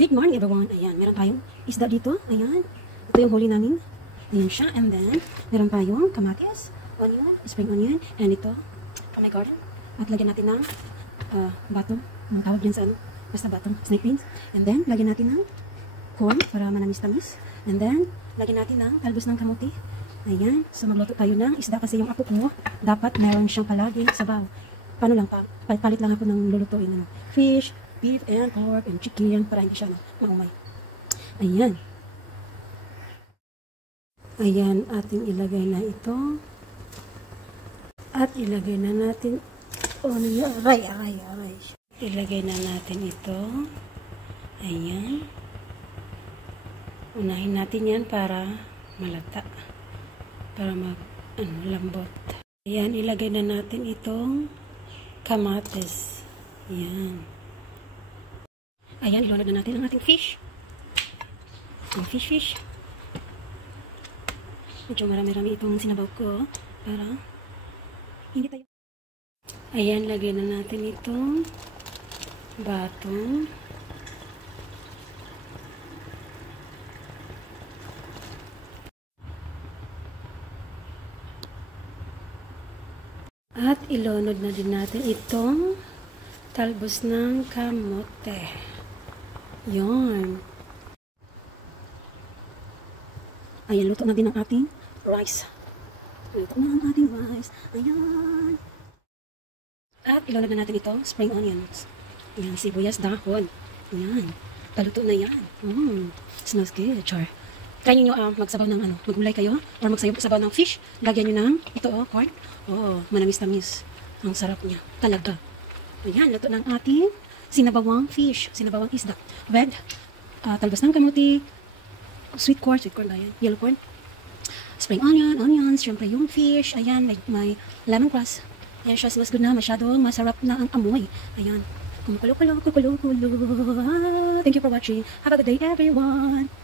Good morning everyone. Ayan, meron tayong isda dito. Ayan. Ito yung huli namin. Ayan siya. And then, meron tayong kamatis, onion, spring onion, and ito, from my garden. At lagyan natin ng batong. Ang tawag yan sa ano? Basta batong. Snake beans. And then, lagyan natin ng corn para manamis-tamis. And then, lagyan natin ng talbos ng kamuti. Ayan. So, magluto tayo ng isda kasi yung apo ko, dapat meron siyang palaging sabaw. Paano lang pa? Palit lang ako ng lulutuin. Ano? Fish, beef, and pork, and chicken para hindi siya maumay. Ayan. Ayan, ating ilagay na ito. At ilagay na natin aray. Ilagay na natin ito. Ayan. Unahin natin yan para malata. Para lambot. Ayan, ilagay na natin itong kamatis. Ayan. Ayan, ilunod na natin ang ating fish. Ang fish. Medyo marami-rami itong sinabaw ko para hindi tayo. Ayan, lagyan na natin itong batong. At ilunod na din natin itong talbos ng kamote. Yon. Ayan, luto na din ang ating rice. Luto na ang ating rice. Ayan. At ilunod na natin ito, spring onions. Ayan, sibuyas, dahon. Ayan. Paluto na yan. Smells good, char. Try nyo magsabaw ng magulay kayo, or magsabaw ng fish. Lagyan nyo ng ito, corn. Manamis-tamis. Ang sarap niya. Talaga. Ayan, luto ng ating sinabawang fish, sinabawang isda. Red, talbos ng kamuti, sweet corn ba yan? Yellow corn, spring onions, syempre yung fish, ayan, may lemongrass. Ayan siya, smells good na, masyado masarap na ang amoy. Ayan, kumukulo. Thank you for watching. Have a good day everyone.